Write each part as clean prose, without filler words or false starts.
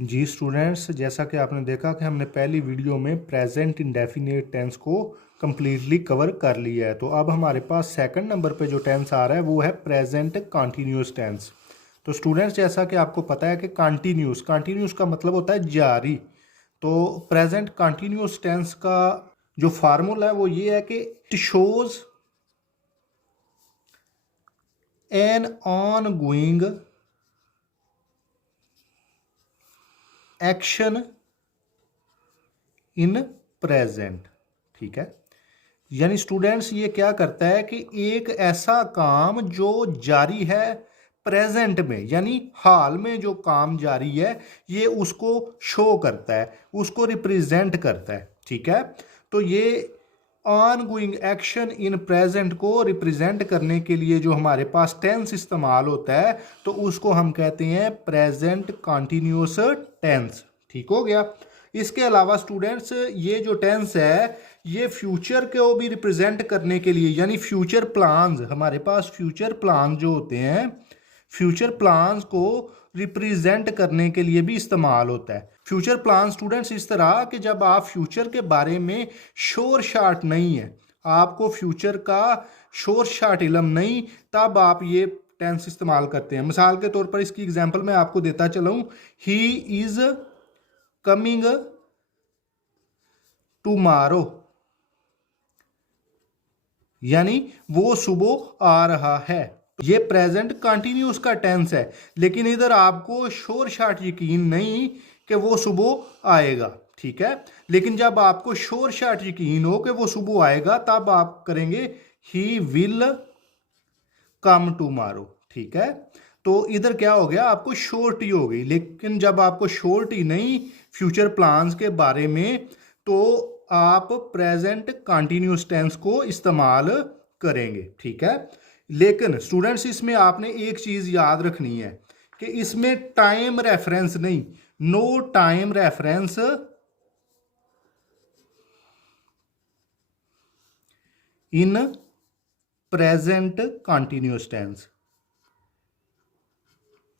जी students, जैसा कि आपने देखा कि हमने पहली वीडियो में प्रेजेंट इंडेफिनिट टेंस को कम्प्लीटली कवर कर लिया है। तो अब हमारे पास सेकंड नंबर पे जो टेंस आ रहा है वो है प्रेजेंट कॉन्टीन्यूस टेंस। तो स्टूडेंट्स, जैसा कि आपको पता है कि कॉन्टीन्यूस का मतलब होता है जारी। तो प्रेजेंट कॉन्टीन्यूस टेंस का जो फार्मूला है वो ये है कि it shows N on going action in present. ठीक है, यानी स्टूडेंट्स ये क्या करता है कि एक ऐसा काम जो जारी है प्रेजेंट में, यानी हाल में जो काम जारी है, ये उसको शो करता है, उसको रिप्रेजेंट करता है। ठीक है, तो ये on going action in present को रिप्रेजेंट करने के लिए जो हमारे पास टेंस इस्तेमाल होता है तो उसको हम कहते हैं प्रेजेंट कॉन्टिन्यूस टेंस। ठीक हो गया। इसके अलावा स्टूडेंट्स, ये जो टेंस है ये फ्यूचर को भी रिप्रेजेंट करने के लिए, यानी फ्यूचर प्लान्स, हमारे पास फ्यूचर प्लान जो होते हैं, फ्यूचर प्लान्स को रिप्रेजेंट करने के लिए भी इस्तेमाल होता है। फ्यूचर प्लान स्टूडेंट्स इस तरह कि जब आप फ्यूचर के बारे में शोर शाट नहीं है, आपको फ्यूचर का शोर शाट इल्म नहीं, तब आप ये टेंस इस्तेमाल करते हैं। मिसाल के तौर पर इसकी एग्जांपल मैं आपको देता चलूं, ही इज कमिंग टुमारो, यानी वो सुबह आ रहा है। ये प्रेजेंट कंटिन्यूस का टेंस है, लेकिन इधर आपको शोर शाट यकीन नहीं कि वो सुबह आएगा। ठीक है, लेकिन जब आपको शोर शाट यकीन हो कि वो सुबह आएगा तब आप करेंगे ही विल कम टुमारो। ठीक है, तो इधर क्या हो गया, आपको श्योरिटी हो गई। लेकिन जब आपको श्योरिटी नहीं फ्यूचर प्लान्स के बारे में, तो आप प्रेजेंट कंटिन्यूस टेंस को इस्तेमाल करेंगे। ठीक है, लेकिन स्टूडेंट्स इसमें आपने एक चीज याद रखनी है कि इसमें टाइम रेफरेंस नहीं, no time reference in present continuous tense,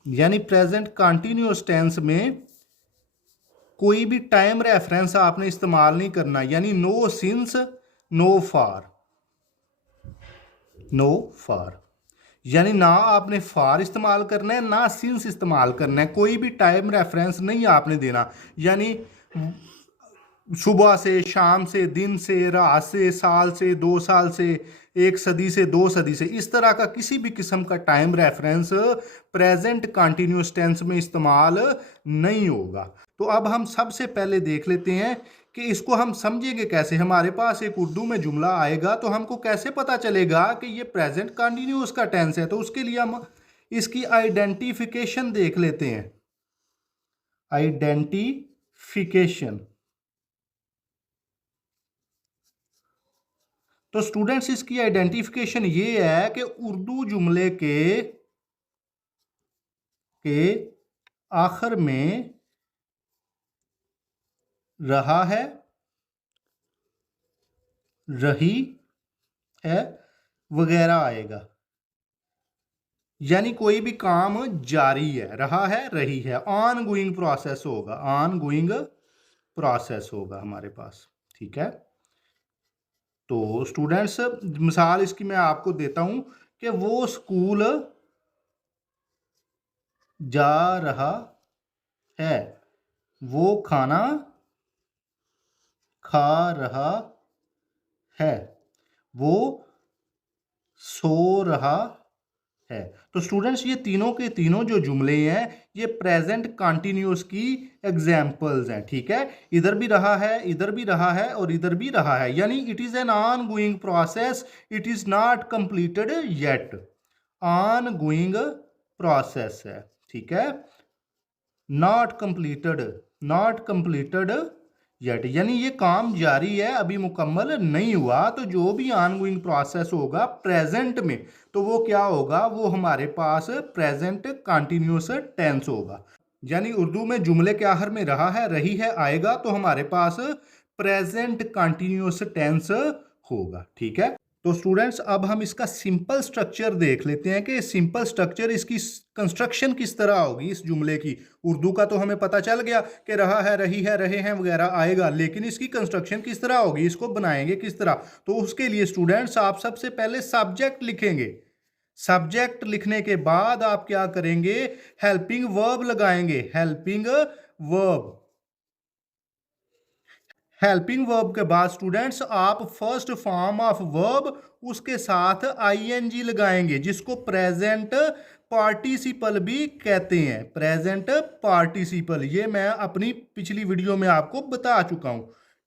यानी प्रेजेंट कंटिन्यूस टेंस में कोई भी टाइम रेफरेंस आपने इस्तेमाल नहीं करना, यानी know since know far, know far, यानी ना आपने फार इस्तेमाल करना है ना सिंस इस्तेमाल करना है, कोई भी टाइम रेफरेंस नहीं आपने देना। यानी सुबह से, शाम से, दिन से, रात से, साल से, 2 साल से, 1 सदी से, 2 सदी से, इस तरह का किसी भी किस्म का time reference present continuous tense में इस्तेमाल नहीं होगा। तो अब हम सबसे पहले देख लेते हैं कि इसको हम समझेंगे कैसे। हमारे पास एक उर्दू में जुमला आएगा तो हमको कैसे पता चलेगा कि ये प्रेजेंट कंटिन्यूस का टेंस है। तो उसके लिए हम इसकी आइडेंटिफिकेशन देख लेते हैं। आइडेंटिफिकेशन, तो स्टूडेंट्स इसकी आइडेंटिफिकेशन ये है कि उर्दू जुमले के आखिर में रहा है, रही है वगैरह आएगा, यानी कोई भी काम जारी है, रहा है, रही है, ऑन गोइंग प्रोसेस होगा, ऑन गोइंग प्रोसेस होगा हमारे पास। ठीक है, तो स्टूडेंट्स मिसाल इसकी मैं आपको देता हूं कि वो स्कूल जा रहा है, वो खाना खा रहा है, वो सो रहा है। तो स्टूडेंट्स ये तीनों के तीनों जो जुमले हैं ये प्रेजेंट कंटिन्यूअस की एग्जांपल्स हैं। ठीक है, इधर भी रहा है, इधर भी रहा है और इधर भी रहा है, यानी it is an on going process, it is not completed yet, on going process है। ठीक है, not completed, not completed yet, यानी ये काम जारी है, अभी मुकम्मल नहीं हुआ। तो जो भी ऑनगोइंग प्रोसेस होगा प्रेजेंट में, तो वो क्या होगा, वो हमारे पास प्रेजेंट कंटिन्यूअस टेंस होगा। यानी उर्दू में जुमले के आखिर में रहा है, रही है आएगा तो हमारे पास प्रेजेंट कंटिन्यूअस टेंस होगा। ठीक है, तो स्टूडेंट्स अब हम इसका सिंपल स्ट्रक्चर देख लेते हैं कि सिंपल स्ट्रक्चर इसकी कंस्ट्रक्शन किस तरह होगी इस जुमले की। उर्दू का तो हमें पता चल गया कि रहा है, रही है, रहे हैं वगैरह आएगा, लेकिन इसकी कंस्ट्रक्शन किस तरह होगी, इसको बनाएंगे किस तरह। तो उसके लिए स्टूडेंट्स आप सबसे पहले सब्जेक्ट लिखेंगे। सब्जेक्ट लिखने के बाद आप क्या करेंगे, हेल्पिंग वर्ब लगाएंगे। हेल्पिंग वर्ब, हेल्पिंग वर्ब के बाद स्टूडेंट्स आप फर्स्ट फॉर्म ऑफ वर्ब उसके साथ आईएनजी लगाएंगे, जिसको प्रेजेंट पार्टिसिपल भी कहते हैं। प्रेजेंट पार्टिसिपल, ये मैं अपनी पिछली वीडियो में आपको बता चुका हूं,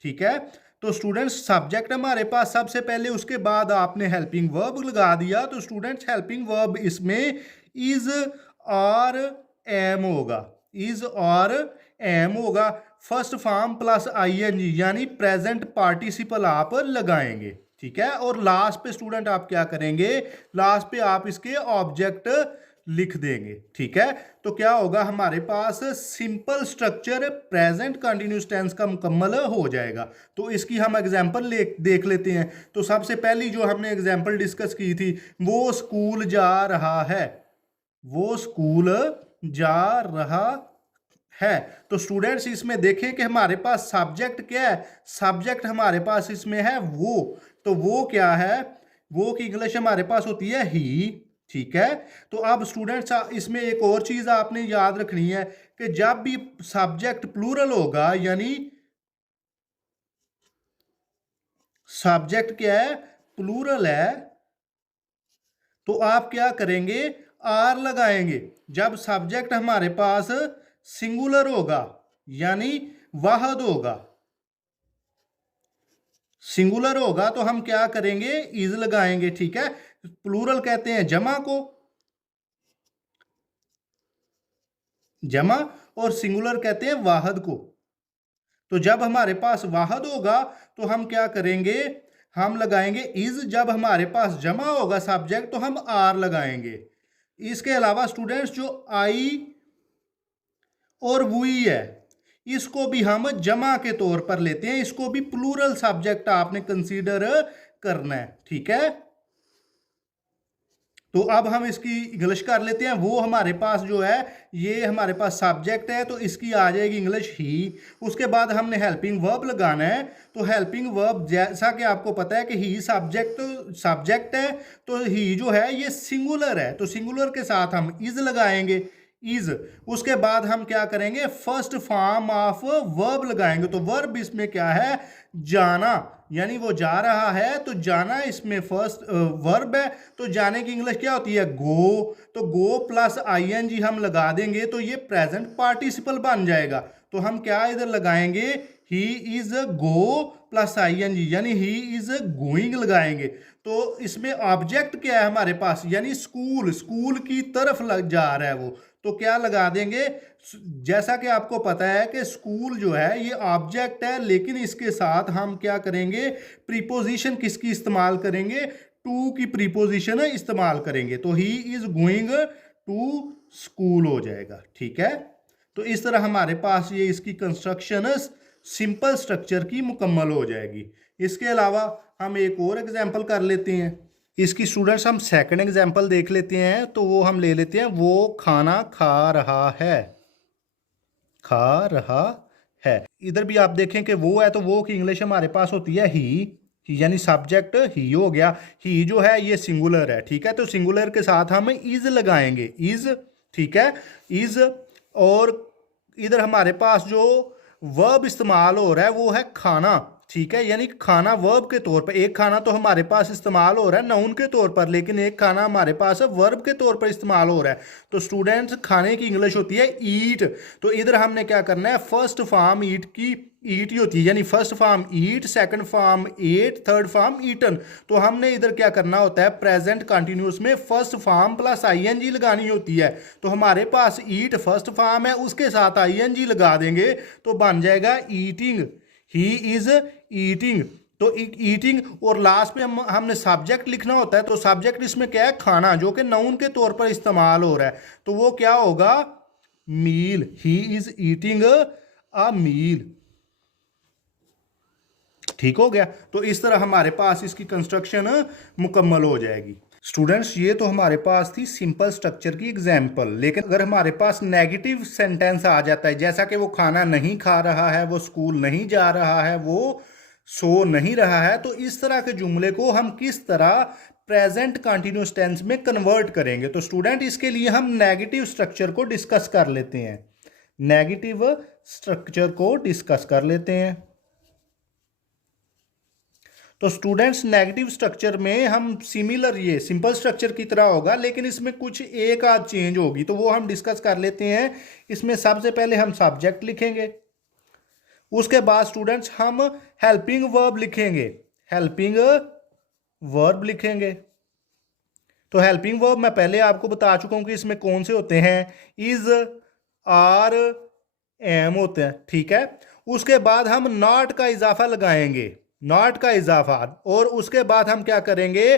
ठीक है। तो स्टूडेंट्स सब्जेक्ट हमारे पास सबसे पहले, उसके बाद आपने हेल्पिंग वर्ब लगा दिया। तो स्टूडेंट्स हेल्पिंग वर्ब इसमें इज और एम होगा, इज और एम होगा। फर्स्ट फॉर्म प्लस आईएनजी यानी प्रेजेंट पार्टिसिपल आप लगाएंगे, ठीक है। और लास्ट पे स्टूडेंट आप क्या करेंगे, लास्ट पे आप इसके ऑब्जेक्ट लिख देंगे, ठीक है। तो क्या होगा, हमारे पास simple structure present continuous tense का मुकम्मल हो जाएगा। तो इसकी हम एग्जांपल देख लेते हैं। तो सबसे पहली जो हमने एग्जांपल डिस्कस की थी, वो स्कूल जा रहा है, वो स्कूल जा रहा है। तो स्टूडेंट्स इसमें देखें कि हमारे पास सब्जेक्ट क्या है, सब्जेक्ट हमारे पास इसमें है वो। तो वो क्या है, वो की इंग्लिश हमारे पास होती है ही, ठीक है। तो अब स्टूडेंट्स इसमें एक और चीज आपने याद रखनी है कि जब भी सब्जेक्ट प्लूरल होगा, यानी सब्जेक्ट क्या है, प्लूरल है, तो आप क्या करेंगे, आर लगाएंगे। जब सब्जेक्ट हमारे पास सिंगुलर होगा यानी वाहद होगा, सिंगुलर होगा, तो हम क्या करेंगे, इज लगाएंगे, ठीक है। प्लूरल कहते हैं जमा को, जमा, और सिंगुलर कहते हैं वाहद को। तो जब हमारे पास वाहद होगा तो हम क्या करेंगे, हम लगाएंगे इज। जब हमारे पास जमा होगा सब्जेक्ट तो हम आर लगाएंगे। इसके अलावा स्टूडेंट्स जो आई और वुई है, इसको भी हम जमा के तौर पर लेते हैं, इसको भी प्लूरल सब्जेक्ट आपने कंसीडर करना है, ठीक है। तो अब हम इसकी इंग्लिश कर लेते हैं। वो हमारे पास जो है, ये हमारे पास सब्जेक्ट है, तो इसकी आ जाएगी इंग्लिश ही। उसके बाद हमने हेल्पिंग वर्ब लगाना है। तो हेल्पिंग वर्ब, जैसा कि आपको पता है कि ही सब्जेक्ट है, तो ही जो है ये सिंगुलर है, तो सिंगुलर के साथ हम इज लगाएंगे, इज। उसके बाद हम क्या करेंगे, फर्स्ट फॉर्म ऑफ वर्ब लगाएंगे। तो वर्ब इसमें क्या है, जाना, यानी वो जा रहा है, तो जाना इसमें फर्स्ट वर्ब है। तो जाने की इंग्लिश क्या होती है, गो। तो गो प्लस आईएनजी हम लगा देंगे तो ये प्रेजेंट पार्टिसिपल बन जाएगा। तो हम क्या इधर लगाएंगे, he is go plus ING यानी ही इज गोइंग लगाएंगे। तो इसमें ऑब्जेक्ट क्या है हमारे पास, यानी स्कूल, स्कूल की तरफ लग जा रहा है वो, तो क्या लगा देंगे, जैसा कि आपको पता है कि स्कूल जो है ये ऑब्जेक्ट है, लेकिन इसके साथ हम क्या करेंगे, प्रीपोजिशन किसकी इस्तेमाल करेंगे, टू की प्रीपोजिशन इस्तेमाल करेंगे। तो he is going to school हो जाएगा, ठीक है। तो इस तरह हमारे पास ये इसकी कंस्ट्रक्शन सिंपल स्ट्रक्चर की मुकम्मल हो जाएगी। इसके अलावा हम एक और एग्जाम्पल कर लेते हैं। इसकी स्टूडेंट्स हम सेकंड एग्जाम्पल देख लेते हैं। तो वो हम ले लेते हैं, वो खाना खा रहा है, खा रहा है। इधर भी आप देखें कि वो है, तो वो की इंग्लिश हमारे पास होती है ही, यानी सब्जेक्ट ही हो गया। ही जो है ये सिंगुलर है, ठीक है। तो सिंगुलर के साथ हम इज लगाएंगे, इज, ठीक है, इज। और इधर हमारे पास जो वर्ब इस्तेमाल हो रहा है वो है खाना, ठीक है। यानी खाना वर्ब के तौर पर, एक खाना तो हमारे पास इस्तेमाल हो रहा है नाउन के तौर पर, लेकिन एक खाना हमारे पास वर्ब के तौर पर इस्तेमाल हो रहा है। तो स्टूडेंट्स खाने की इंग्लिश होती है ईट। तो इधर हमने क्या करना है, फर्स्ट फॉर्म ईट की ईट ही होती है, यानी first form eat, second form ate, third form eaten. तो हमने इधर क्या करना होता है, प्रेजेंट कंटिन्यूअस में फर्स्ट फॉर्म प्लस आईएनजी लगानी होती है। तो हमारे पास ईट फर्स्ट फॉर्म है, उसके साथ आईएनजी लगा देंगे तो बन जाएगा ईटिंग, ही इज ईटिंग। तो ईटिंग, और लास्ट में हमने सब्जेक्ट लिखना होता है। तो सब्जेक्ट इसमें क्या है, खाना, जो कि नाउन के तौर पर इस्तेमाल हो रहा है। तो वो क्या होगा, मील, ही इज ईटिंग अ मील, ठीक हो गया। तो इस तरह हमारे पास इसकी कंस्ट्रक्शन मुकम्मल हो जाएगी। स्टूडेंट्स ये तो हमारे पास थी सिंपल स्ट्रक्चर की एग्जाम्पल, लेकिन अगर हमारे पास नेगेटिव सेंटेंस आ जाता है, जैसा कि वो खाना नहीं खा रहा है, वो स्कूल नहीं जा रहा है, वो सो नहीं रहा है, तो इस तरह के जुमले को हम किस तरह प्रेजेंट कंटिन्यूअस टेंस में कन्वर्ट करेंगे। तो स्टूडेंट इसके लिए हम नेगेटिव स्ट्रक्चर को डिस्कस कर लेते हैं। नेगेटिव स्ट्रक्चर को डिस्कस कर लेते हैं। तो स्टूडेंट्स नेगेटिव स्ट्रक्चर में हम सिमिलर ये सिंपल स्ट्रक्चर की तरह होगा, लेकिन इसमें कुछ एक आध चेंज होगी, तो वो हम डिस्कस कर लेते हैं। इसमें सबसे पहले हम सब्जेक्ट लिखेंगे, उसके बाद स्टूडेंट्स हम हेल्पिंग वर्ब लिखेंगे। हेल्पिंग वर्ब लिखेंगे। तो हेल्पिंग वर्ब मैं पहले आपको बता चुका हूं कि इसमें कौन से होते हैं, इज, आर, एम होते हैं, ठीक है। उसके बाद हम नॉट का इजाफा लगाएंगे, नॉट का इजाफा, और उसके बाद हम क्या करेंगे,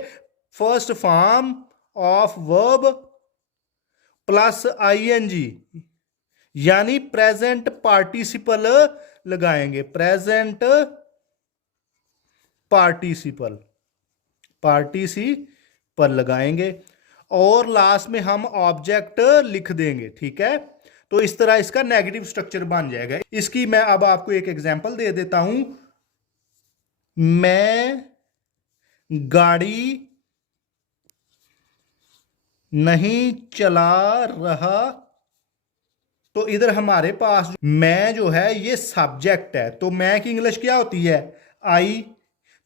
first form of verb plus ING यानी प्रेजेंट पार्टिसिपल लगाएंगे। प्रेजेंट पार्टिसिपल लगाएंगे, और लास्ट में हम ऑब्जेक्ट लिख देंगे, ठीक है। तो इस तरह इसका नेगेटिव स्ट्रक्चर बन जाएगा। इसकी मैं अब आपको एक एग्जांपल दे देता हूं। मैं गाड़ी नहीं चला रहा। तो इधर हमारे पास मैं जो है ये सब्जेक्ट है, तो मैं की इंग्लिश क्या होती है, आई।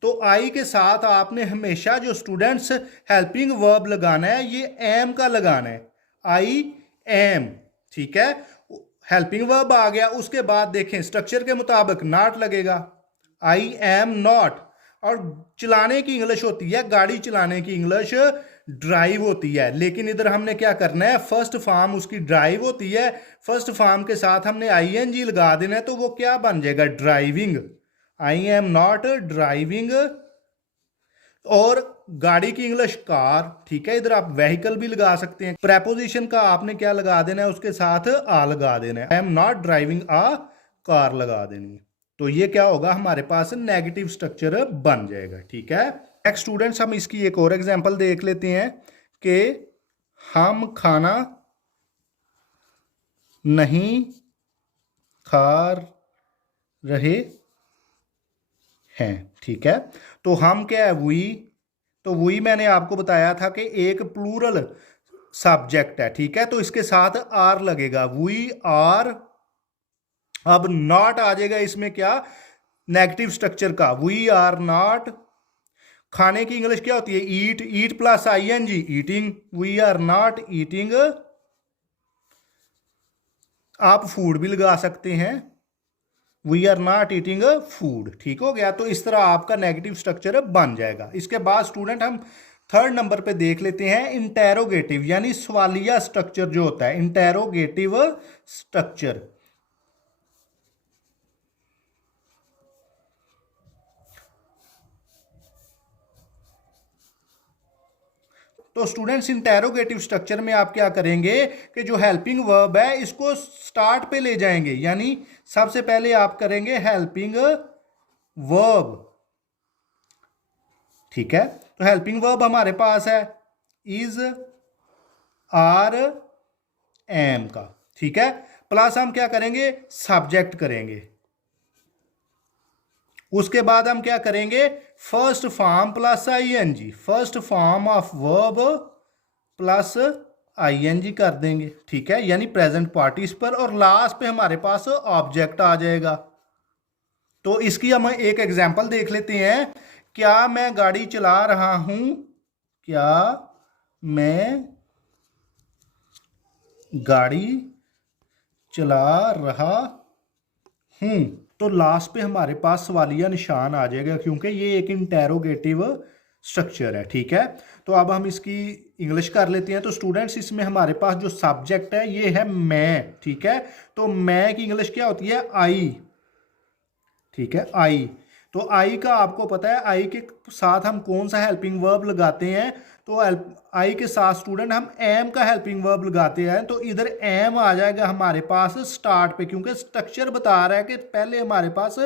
तो आई के साथ आपने हमेशा जो स्टूडेंट्स हेल्पिंग वर्ब लगाना है, ये एम का लगाना है, आई एम, ठीक है। हेल्पिंग वर्ब आ गया, उसके बाद देखें स्ट्रक्चर के मुताबिक नॉट लगेगा, आई एम नॉट। और चलाने की इंग्लिश होती है, गाड़ी चलाने की इंग्लिश ड्राइव होती है, लेकिन इधर हमने क्या करना है, फर्स्ट फॉर्म उसकी ड्राइव होती है, फर्स्ट फॉर्म के साथ हमने आईएनजी लगा देना है, तो वो क्या बन जाएगा, driving. I am not driving. और गाड़ी की इंग्लिश कार, ठीक है। इधर आप व्हीकल भी लगा सकते हैं। प्रेपोजिशन का आपने क्या लगा देना है, उसके साथ आ लगा देना है, I am not driving a car लगा देनी है। तो ये क्या होगा, हमारे पास नेगेटिव स्ट्रक्चर बन जाएगा, ठीक है। नेक्स्ट स्टूडेंट्स हम इसकी एक और एग्जांपल देख लेते हैं कि हम खाना नहीं खा रहे हैं, ठीक है। तो हम क्या है, वी। तो वी मैंने आपको बताया था कि एक प्लूरल सब्जेक्ट है, ठीक है। तो इसके साथ आर लगेगा, वी आर। अब नॉट आ जाएगा इसमें क्या, नेगेटिव स्ट्रक्चर का, वी आर नॉट। खाने की इंग्लिश क्या होती है, eat, eat plus ING, eating, we are not eating. आप फूड भी लगा सकते हैं, we are not eating food, ठीक हो गया। तो इस तरह आपका नेगेटिव स्ट्रक्चर बन जाएगा। इसके बाद स्टूडेंट हम थर्ड नंबर पे देख लेते हैं इंटेरोगेटिव यानी सवालिया स्ट्रक्चर जो होता है, इंटेरोगेटिव स्ट्रक्चर। तो स्टूडेंट्स इंटेरोगेटिव स्ट्रक्चर में आप क्या करेंगे कि जो हेल्पिंग वर्ब है इसको स्टार्ट पे ले जाएंगे, यानी सबसे पहले आप करेंगे हेल्पिंग वर्ब, ठीक है। तो हेल्पिंग वर्ब हमारे पास है इज, आर, एम का, ठीक है। प्लस हम क्या करेंगे, सब्जेक्ट करेंगे। उसके बाद हम क्या करेंगे, first form plus I N G, first form of verb plus I N G कर देंगे, ठीक है, यानी प्रेजेंट पार्टिसिपल। और लास्ट पे हमारे पास ऑब्जेक्ट आ जाएगा। तो इसकी हम एक एग्जांपल देख लेते हैं। क्या मैं गाड़ी चला रहा हूं, क्या मैं गाड़ी चला रहा हूं। तो लास्ट पे हमारे पास सवालिया निशान आ जाएगा, क्योंकि ये एक इंटेरोगेटिव स्ट्रक्चर है, ठीक है। तो अब हम इसकी इंग्लिश कर लेते हैं। तो स्टूडेंट्स इसमें हमारे पास जो सब्जेक्ट है ये है मैं, ठीक है। तो मैं की इंग्लिश क्या होती है, आई, ठीक है, आई। तो आई का आपको पता है, आई के साथ हम कौन सा हेल्पिंग वर्ब लगाते हैं, तो आई के साथ स्टूडेंट हम एम का हेल्पिंग वर्ब लगाते हैं, तो इधर एम आ जाएगा हमारे पास स्टार्ट पे, क्योंकि स्ट्रक्चर बता रहा है कि पहले हमारे पास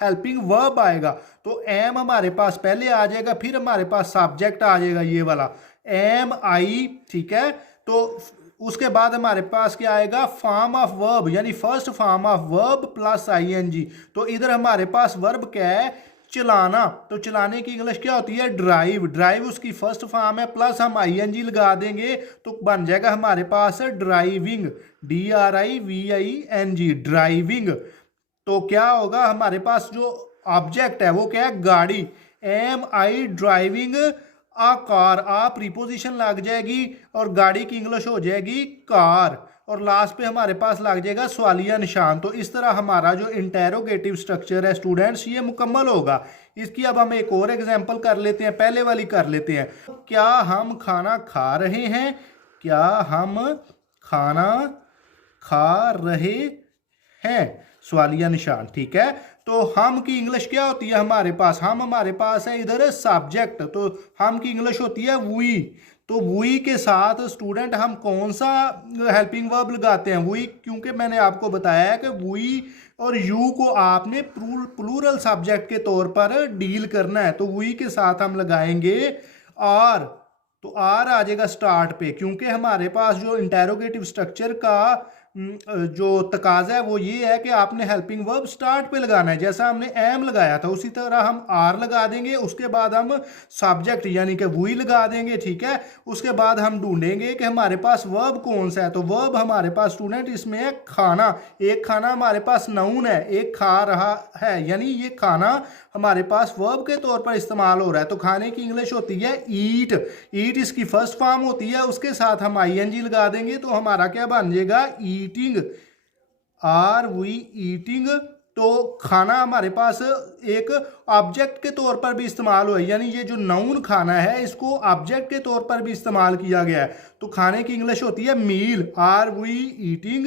हेल्पिंग वर्ब आएगा। तो एम हमारे पास पहले आ जाएगा, फिर हमारे पास सब्जेक्ट आ जाएगा ये वाला एम आई, ठीक है। तो उसके बाद हमारे पास क्या आएगा, फॉर्म ऑफ वर्ब, यानी first form of verb plus I N G. तो इधर हमारे पास वर्ब क्या है, चलाना। तो चलाने की इंग्लिश क्या होती है, ड्राइव। ड्राइव उसकी फर्स्ट फॉर्म है, प्लस हम आईएनजी लगा देंगे तो बन जाएगा हमारे पास ड्राइविंग, DRIVING, ड्राइविंग। तो क्या होगा, हमारे पास जो ऑब्जेक्ट है वो क्या है, गाड़ी। M I driving a car, uh preposition लग जाएगी और गाड़ी की इंग्लिश हो जाएगी कार, और लास्ट पे हमारे पास लग जाएगा सवालिया निशान। तो इस तरह हमारा जो इंटेरोगेटिव स्ट्रक्चर है स्टूडेंट्स ये मुकम्मल होगा। इसकी अब हम एक और एग्जांपल कर लेते हैं, पहले वाली कर लेते हैं। क्या हम खाना खा रहे हैं, क्या हम खाना खा रहे हैं, सवालिया निशान, ठीक है। तो हम की इंग्लिश क्या होती है हमारे पास, हमारे पास है इधर सब्जेक्ट, तो हम की इंग्लिश होती है वी। तो वी के साथ स्टूडेंट हम कौन सा हेल्पिंग वर्ब लगाते हैं, वी, क्योंकि मैंने आपको बताया है कि वी और यू को आपने प्लूरल सब्जेक्ट के तौर पर डील करना है। तो वी के साथ हम लगाएंगे आर, तो आर आ जाएगा स्टार्ट पे, क्योंकि हमारे पास जो इंटेरोगेटिव स्ट्रक्चर का जो तकाजा है वो ये है कि आपने हेल्पिंग वर्ब स्टार्ट पे लगाना है। जैसा हमने एम लगाया था उसी तरह हम आर लगा देंगे, उसके बाद हम सब्जेक्ट यानी कि वी लगा देंगे, ठीक है। उसके बाद हम ढूंढेंगे कि हमारे पास वर्ब कौन सा है। तो वर्ब हमारे पास स्टूडेंट इसमें है खाना। एक खाना हमारे पास नाउन है, एक खा रहा है, यानी ये खाना हमारे पास वर्ब के तौर पर इस्तेमाल हो रहा है। तो खाने की इंग्लिश होती है ईट। ईट इसकी फर्स्ट फॉर्म होती है, उसके साथ हम आईएनजी लगा देंगे तो हमारा क्या बन जाएगा, ईटिंग, आर वी ईटिंग। तो खाना हमारे पास एक ऑब्जेक्ट के तौर पर भी इस्तेमाल हुआ है, यानी ये जो नाउन खाना है इसको ऑब्जेक्ट के तौर पर भी इस्तेमाल किया गया है। तो खाने की इंग्लिश होती है मील, आर वी ईटिंग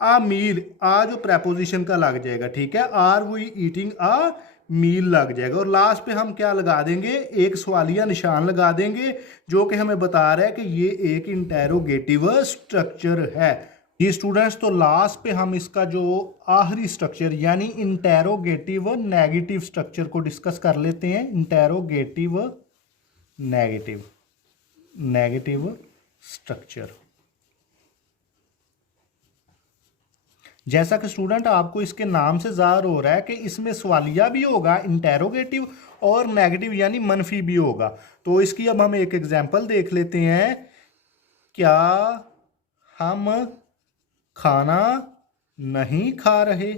आ मील, आ जो प्रेपोजिशन का लग जाएगा, ठीक है, आर वी ईटिंग आ मील लग जाएगा। और लास्ट पे हम क्या लगा देंगे, एक सवालिया निशान लगा देंगे जो कि हमें बता रहा है कि ये एक इंटेरोगेटिव स्ट्रक्चर है। ये स्टूडेंट्स, तो लास्ट पे हम इसका जो आखिरी स्ट्रक्चर यानी इंटेरोगेटिव नेगेटिव स्ट्रक्चर को डिस्कस कर लेते हैं। इंटेरोगेटिव नेगेटिव स्ट्रक्चर, जैसा कि स्टूडेंट आपको इसके नाम से ज़ाहिर हो रहा है कि इसमें सवालिया भी होगा, इंटेरोगेटिव, और नेगेटिव यानी मनफी भी होगा। तो इसकी अब हम एक एग्जांपल देख लेते हैं। क्या हम खाना नहीं खा रहे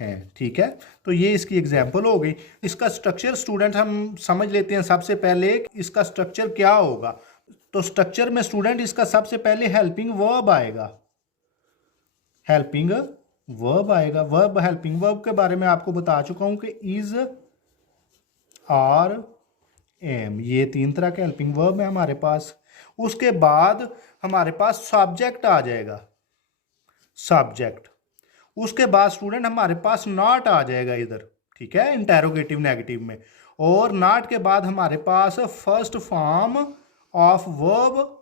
हैं, ठीक है। तो ये इसकी एग्जांपल हो गई। इसका स्ट्रक्चर स्टूडेंट हम समझ लेते हैं। सबसे पहले इसका स्ट्रक्चर क्या होगा, तो स्ट्रक्चर में स्टूडेंट इसका सबसे पहले हेल्पिंग वर्ब आएगा, हेल्पिंग वर्ब आएगा। वर्ब, हेल्पिंग वर्ब के बारे में आपको बता चुका हूं कि इज, आर, एम, ये 3 तरह के हेल्पिंग वर्ब है हमारे पास। उसके बाद हमारे पास सब्जेक्ट आ जाएगा, सब्जेक्ट। उसके बाद स्टूडेंट हमारे पास नॉट आ जाएगा इधर, ठीक है, इंटेरोगेटिव नेगेटिव में। और नॉट के बाद हमारे पास first form of verb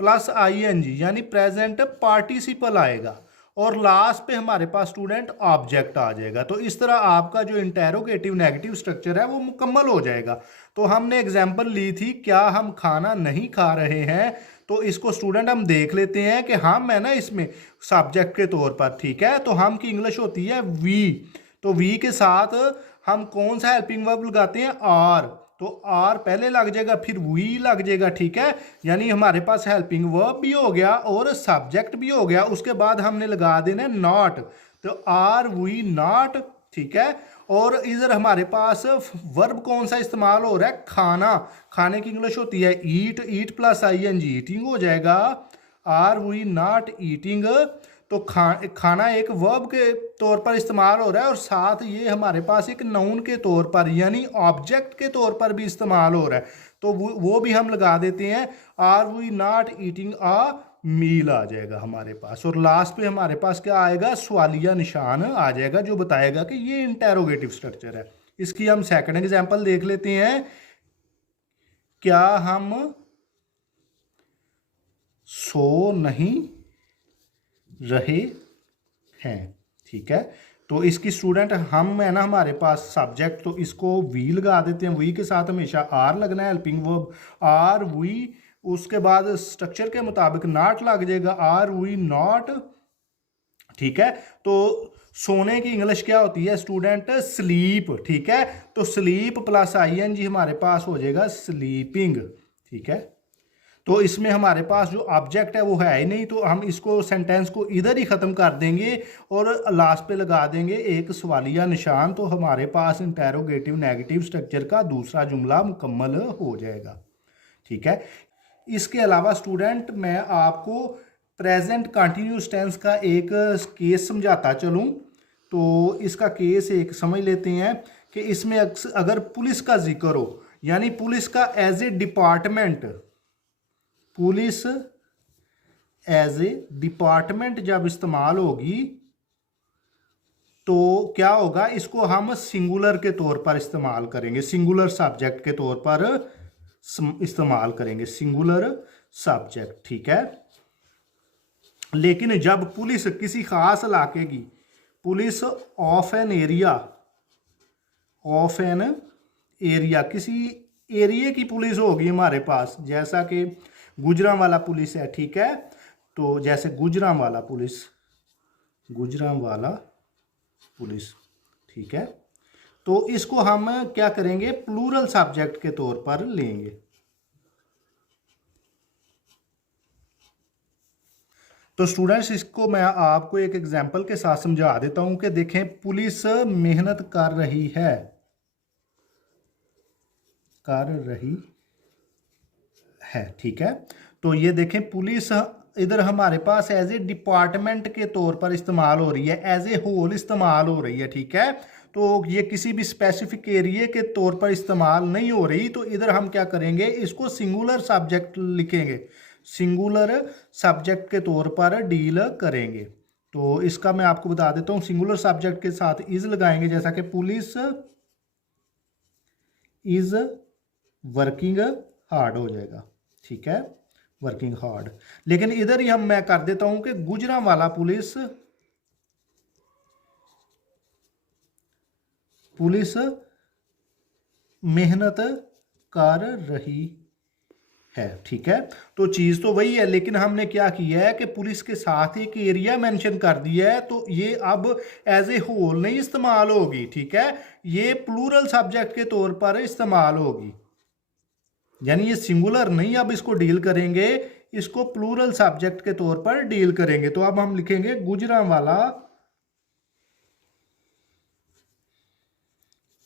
plus ING यानी प्रेजेंट पार्टिसिपल आएगा, और लास्ट पे हमारे पास स्टूडेंट ऑब्जेक्ट आ जाएगा। तो इस तरह आपका जो इंटेरोगेटिव नेगेटिव स्ट्रक्चर है वो मुकम्मल हो जाएगा। तो हमने एग्जांपल ली थी, क्या हम खाना नहीं खा रहे हैं, तो इसको स्टूडेंट हम देख लेते हैं कि हम है ना इसमें सब्जेक्ट के तौर पर, ठीक है। तो हम की इंग्लिश होती है वी, तो वी के साथ हम कौन सा हेल्पिंग वर्ब लगाते हैं, आर। तो आर पहले लग जाएगा, फिर वी लग जाएगा, ठीक है। यानी हमारे पास हेल्पिंग वर्ब भी हो गया और सब्जेक्ट भी हो गया। उसके बाद हमने लगा देना नॉट, तो आर वी नॉट, ठीक है। और इधर हमारे पास वर्ब कौन सा इस्तेमाल हो रहा है, खाना। खाने की इंग्लिश होती है eat, eat plus ING eating हो जाएगा, आर वी नॉट ईटिंग। तो खाना एक वर्ब के तौर पर इस्तेमाल हो रहा है और साथ ये हमारे पास एक नाउन के तौर पर यानी ऑब्जेक्ट के तौर पर भी इस्तेमाल हो रहा है। तो वो भी हम लगा देते हैं, आर वी नॉट ईटिंग आ मील आ जाएगा हमारे पास। और लास्ट पे हमारे पास क्या आएगा, सवालिया निशान आ जाएगा जो बताएगा कि ये इंटेरोगेटिव स्ट्रक्चर है। इसकी हम सेकंड एग्जांपल देख लेते हैं। क्या हम सो नहीं रहे हैं। ठीक है, तो इसकी स्टूडेंट हम है ना, हमारे पास सब्जेक्ट, तो इसको वी लगा देते हैं। वी के साथ हमेशा आर लगना है, हेल्पिंग वर्ब आर वी। उसके बाद स्ट्रक्चर के मुताबिक नॉट लग जाएगा, आर वी नॉट। ठीक है, तो सोने की इंग्लिश क्या होती है स्टूडेंट? स्लीप। ठीक है, तो स्लीप प्लस आईएनजी हमारे पास हो जाएगा स्लीपिंग। ठीक है, तो इसमें हमारे पास जो ऑब्जेक्ट है वो है ही नहीं, तो हम इसको सेंटेंस को इधर ही ख़त्म कर देंगे और लास्ट पे लगा देंगे एक सवालिया निशान। तो हमारे पास इंटेरोगेटिव नेगेटिव स्ट्रक्चर का दूसरा जुमला मुकम्मल हो जाएगा। ठीक है, इसके अलावा स्टूडेंट मैं आपको प्रेजेंट कंटिन्यूस टेंस का एक केस समझाता चलूँ। तो इसका केस एक समझ लेते हैं कि इसमें अगर पुलिस का जिक्र हो, यानी पुलिस का as a department, police as a department जब इस्तेमाल होगी तो क्या होगा, इसको हम सिंगुलर के तौर पर इस्तेमाल करेंगे, सिंगुलर सब्जेक्ट के तौर पर इस्तेमाल करेंगे, सिंगुलर सब्जेक्ट। ठीक है, लेकिन जब पुलिस किसी खास इलाके की, police of an area, of an area, किसी एरिया की पुलिस होगी हमारे पास, जैसा कि गुजरांवाला पुलिस है। ठीक है, तो जैसे गुजरांवाला पुलिस, गुजरांवाला पुलिस। ठीक है, तो इसको हम क्या करेंगे, प्लूरल सब्जेक्ट के तौर पर लेंगे। तो स्टूडेंट्स इसको मैं आपको एक एग्जांपल के साथ समझा देता हूं कि देखें, पुलिस मेहनत कर रही है, कर रही है। ठीक है, तो ये देखें पुलिस इधर हमारे पास एज ए डिपार्टमेंट के तौर पर इस्तेमाल हो रही है, एज ए होल इस्तेमाल हो रही है। ठीक है, तो ये किसी भी स्पेसिफिक एरिया के तौर पर इस्तेमाल नहीं हो रही, तो इधर हम क्या करेंगे, इसको सिंगुलर सब्जेक्ट लिखेंगे, सिंगुलर सब्जेक्ट के तौर पर डील करेंगे। तो इसका मैं आपको बता देता हूँ, सिंगुलर सब्जेक्ट के साथ इज लगाएंगे, जैसा कि पुलिस इज वर्किंग हार्ड हो जाएगा। ठीक है, वर्किंग हार्ड। लेकिन इधर ही हम मैं कर देता हूं कि गुजरांवाला पुलिस, पुलिस मेहनत कर रही है। ठीक है, तो चीज तो वही है, लेकिन हमने क्या किया है कि पुलिस के साथ एक एरिया मेंशन कर दिया है, तो ये अब एज ए होल नहीं इस्तेमाल होगी। ठीक है, ये प्लूरल सब्जेक्ट के तौर पर इस्तेमाल होगी, यानी ये सिंगुलर नहीं अब इसको डील करेंगे, इसको प्लूरल सब्जेक्ट के तौर पर डील करेंगे। तो अब हम लिखेंगे Gujranwala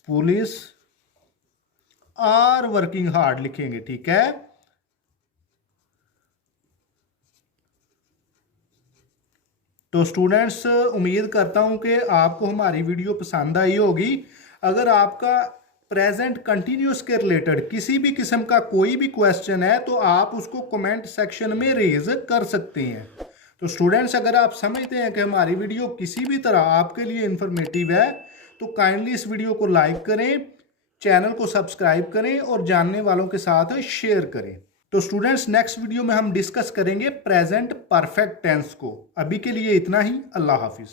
police are working hard लिखेंगे। ठीक है, तो स्टूडेंट्स उम्मीद करता हूं कि आपको हमारी वीडियो पसंद आई होगी। अगर आपका प्रेजेंट कंटिन्यूस के रिलेटेड किसी भी किस्म का कोई भी क्वेश्चन है तो आप उसको कमेंट सेक्शन में रेज कर सकते हैं। तो स्टूडेंट्स अगर आप समझते हैं कि हमारी वीडियो किसी भी तरह आपके लिए इंफॉर्मेटिव है तो काइंडली इस वीडियो को लाइक करें, चैनल को सब्सक्राइब करें और जानने वालों के साथ शेयर करें। तो स्टूडेंट्स नेक्स्ट वीडियो में हम डिस्कस करेंगे प्रेजेंट परफेक्ट टेंस को। अभी के लिए इतना ही, अल्लाह हाफिज़।